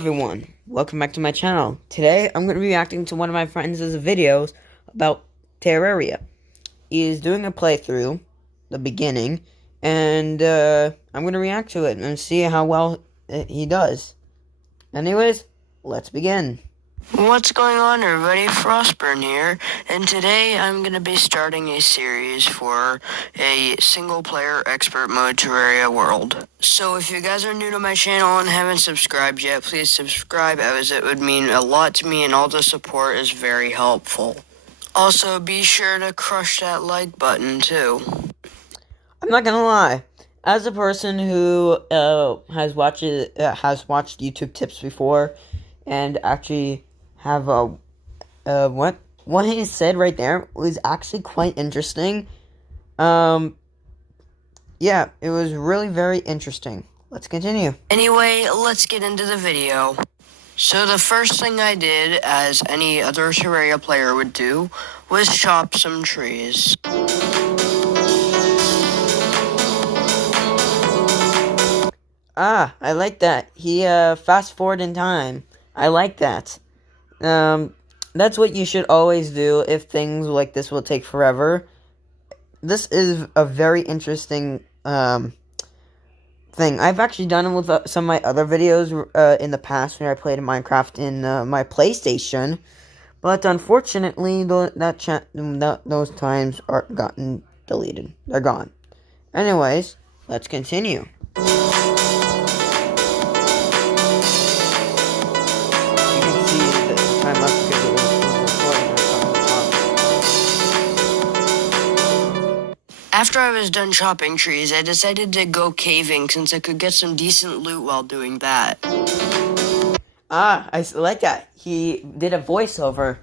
everyone, welcome back to my channel. Today I'm going to be reacting to one of my friends' videos about Terraria. He is doing a playthrough, the beginning, and I'm going to react to it and see how well he does. Anyways, let's begin. What's going on, everybody? Frostburn here, and today I'm going to be starting a series for a single-player expert mode Terraria world. So if you guys are new to my channel and haven't subscribed yet, please subscribe, as it would mean a lot to me, and all the support is very helpful. Also, be sure to crush that like button, too. I'm not gonna lie, as a person who has watched YouTube tips before, and actually have what he said right there was actually quite interesting. Yeah, it was really very interesting. Let's continue. Anyway, let's get into the video. So the first thing I did, as any other Terraria player would do, was chop some trees. Ah, I like that. He fast forward in time. I like that. That's what you should always do if things like this will take forever. This is a very interesting thing. I've actually done it with some of my other videos in the past when I played Minecraft in my PlayStation, but unfortunately, those times are gotten deleted. They're gone. Anyways, let's continue. After I was done chopping trees, I decided to go caving since I could get some decent loot while doing that. Ah, I like that. He did a voiceover.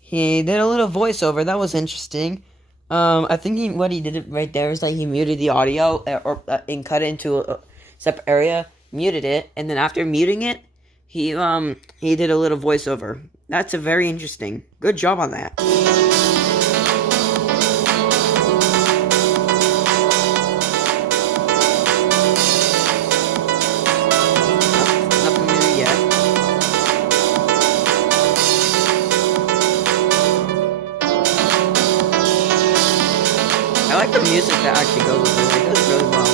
He did a little voiceover. That was interesting. I think what he did right there is like he muted the audio and cut it into a separate area, muted it, and then after muting it, he did a little voiceover. That's a very interesting. Good job on that. I like the music that actually goes with it. It goes really well.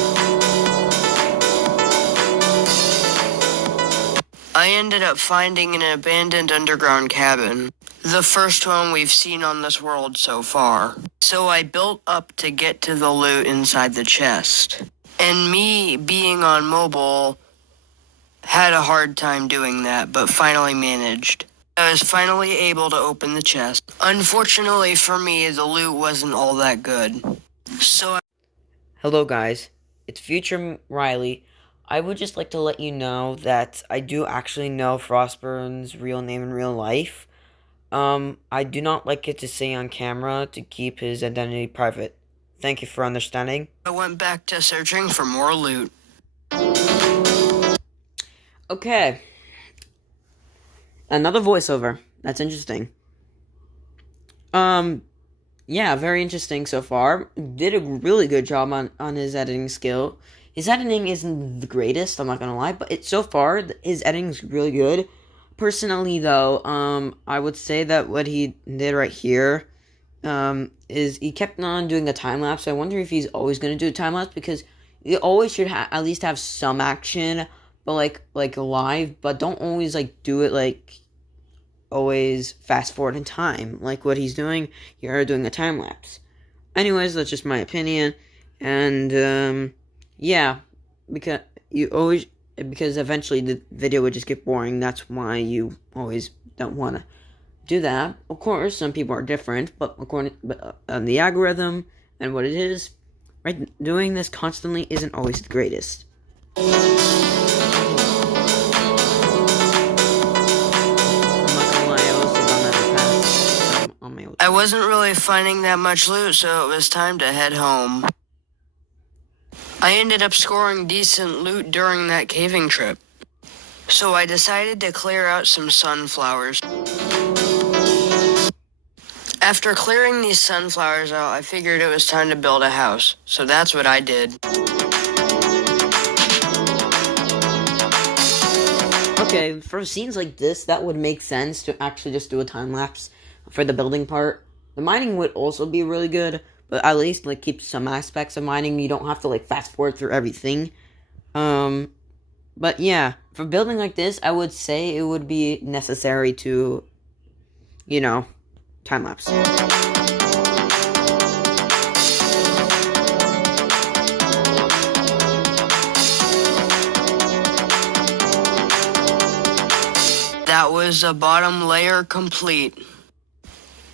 I ended up finding an abandoned underground cabin. The first one we've seen on this world so far. So I built up to get to the loot inside the chest. And me being on mobile had a hard time doing that, but finally managed. I was finally able to open the chest. Unfortunately for me, the loot wasn't all that good. Hello guys, it's Future Riley. I would just like to let you know that I do actually know Frostburn's real name in real life. I do not like it to say on camera to keep his identity private. Thank you for understanding. I went back to searching for more loot. Okay. Another voiceover. That's interesting. Yeah, very interesting so far. Did a really good job on his editing skill. His editing isn't the greatest, I'm not gonna lie, but so far, his editing's really good. Personally, though, I would say that what he did right here, is he kept on doing a time-lapse. I wonder if he's always gonna do a time-lapse, because you always should at least have some action, but like live, but don't always, like, do it, like, always fast forward in time, like what he's doing here, doing a time-lapse. Anyways, that's just my opinion, and, yeah, because eventually the video would just get boring. That's why you always don't want to do that. Of course, some people are different, but according on the algorithm and what it is, right, doing this constantly isn't always the greatest. I wasn't really finding that much loot, so it was time to head home. I ended up scoring decent loot during that caving trip, so I decided to clear out some sunflowers. After clearing these sunflowers out, I figured it was time to build a house, so that's what I did. Okay, for scenes like this, that would make sense to actually just do a time lapse for the building part. The mining would also be really good, but at least like keep some aspects of mining. You don't have to like fast forward through everything. Um, but yeah, for building like this, I would say it would be necessary to, you know, time lapse. That was a bottom layer complete.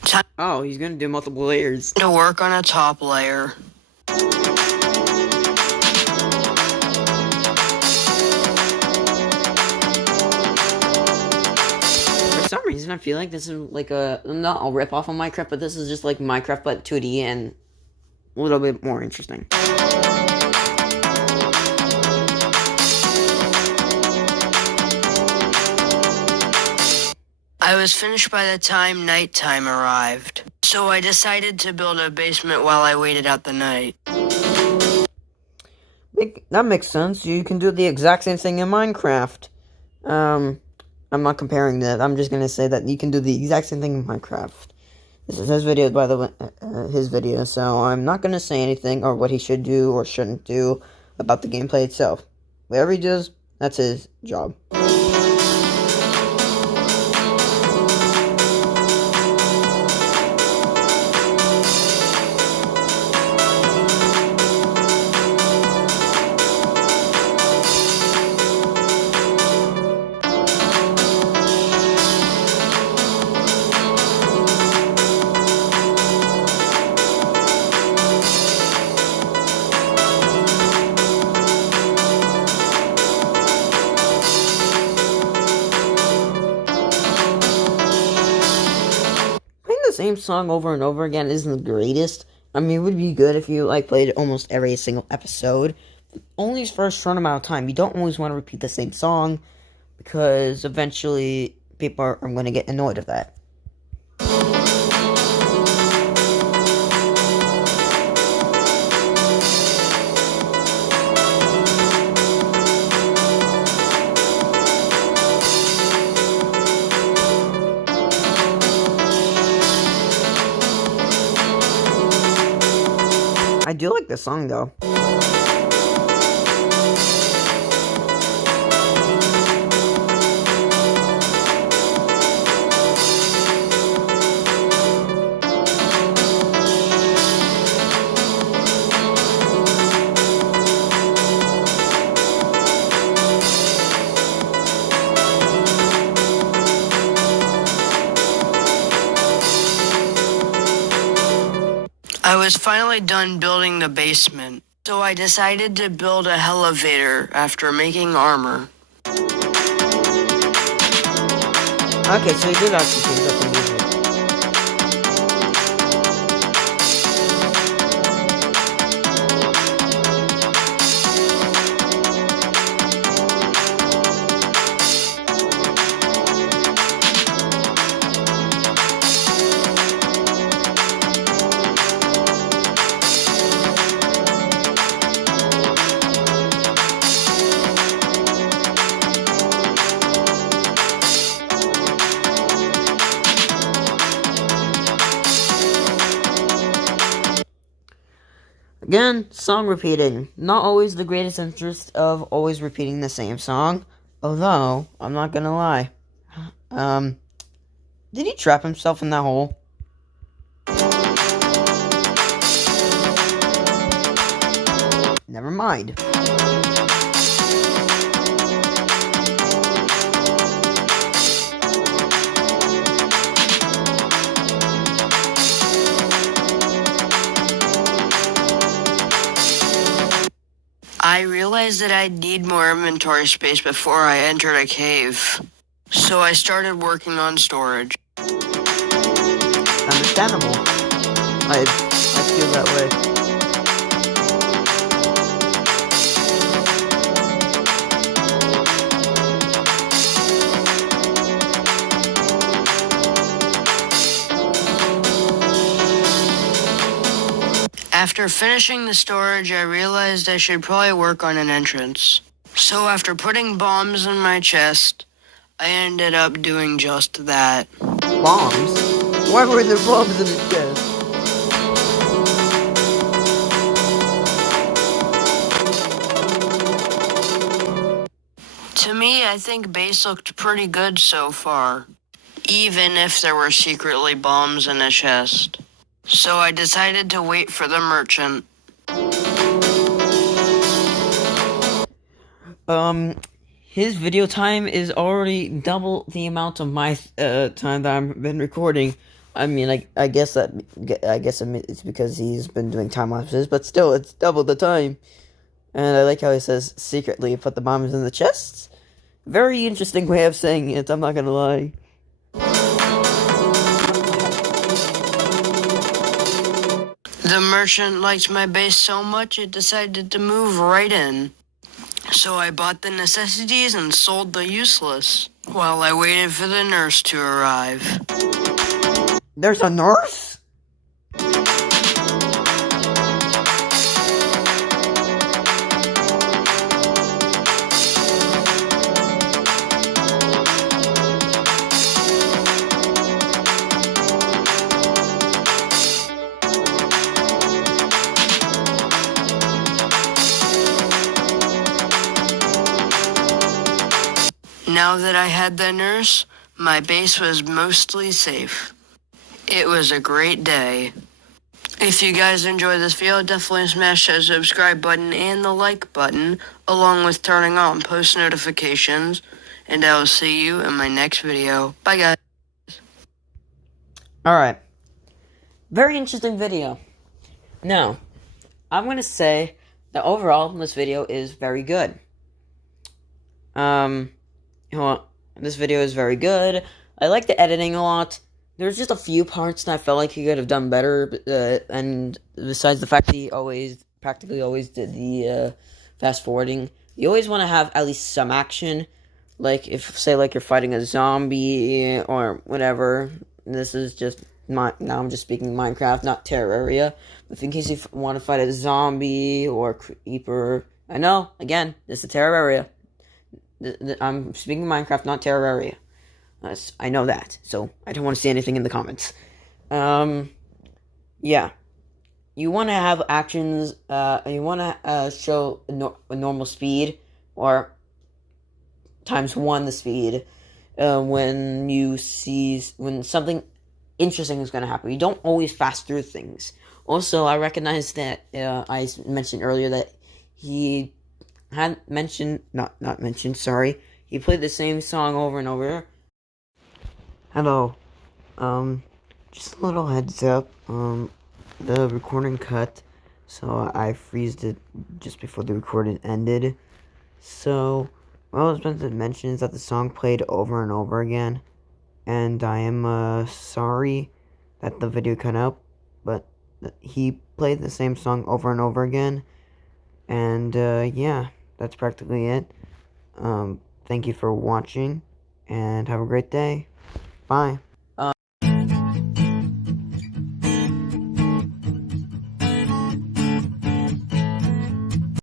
Time Oh, he's gonna do multiple layers. to work on a top layer. For some reason, I feel like this is like a not a rip off of Minecraft, but this is just like Minecraft but 2D and a little bit more interesting. I was finished by the time nighttime arrived, so I decided to build a basement while I waited out the night. That makes sense. You can do the exact same thing in Minecraft. I'm not comparing that. I'm just gonna say that you can do the exact same thing in Minecraft. This is his video, by the way, his video, so I'm not gonna say anything or what he should do or shouldn't do about the gameplay itself. Whatever he does, that's his job. Playing the same song over and over again isn't the greatest. I mean, it would be good if you like played almost every single episode. Only for a short amount of time. You don't always want to repeat the same song because eventually people are going to get annoyed of that. I do like this song though. I was finally done building the basement, so I decided to build a elevator after making armor. Okay, so he did actually change up the music. Again, song repeating. Not always the greatest interest of always repeating the same song. Although, I'm not gonna lie. Did he trap himself in that hole? Never mind. I realized that I'd need more inventory space before I entered a cave, so I started working on storage. Understandable. I feel that way. After finishing the storage, I realized I should probably work on an entrance. So after putting bombs in my chest, I ended up doing just that. Bombs? Why were there bombs in the chest? To me, I think base looked pretty good so far, even if there were secretly bombs in the chest. So I decided to wait for the merchant. His video time is already double the amount of my time that I've been recording. I mean, I guess it's because he's been doing time lapses, but still, it's double the time. And I like how he says secretly put the bombs in the chests. Very interesting way of saying it. I'm not gonna lie. The merchant liked my base so much it decided to move right in. So I bought the necessities and sold the useless, while I waited for the nurse to arrive. There's a nurse? Now that I had the nurse, my base was mostly safe. It was a great day. If you guys enjoyed this video, definitely smash that subscribe button and the like button, along with turning on post notifications, and I will see you in my next video. Bye, guys. Alright. Very interesting video. Now, I'm gonna say that overall, this video is very good. This video is very good. I like the editing a lot. There's just a few parts that I felt like he could have done better, and besides the fact that he practically always did the fast forwarding, you always want to have at least some action. Like, if, say, like you're fighting a zombie or whatever. This is just, now I'm just speaking Minecraft, not Terraria. But in case you want to fight a zombie or creeper, I know, again, this is Terraria. I'm speaking Minecraft, not Terraria. I know that, so I don't want to see anything in the comments. Yeah. You want to have actions, you want to show a normal speed, or ×1 the speed, when something interesting is going to happen. You don't always fast through things. Also, I recognize that, I mentioned earlier that he had mentioned, not mentioned, sorry. He played the same song over and over. Hello. Just a little heads up. The recording cut, so I freezed it just before the recording ended. So, what I was meant to mention is that the song played over and over again. And I am, sorry that the video cut out, but he played the same song over and over again. And, yeah, that's practically it. Thank you for watching, and have a great day. Bye.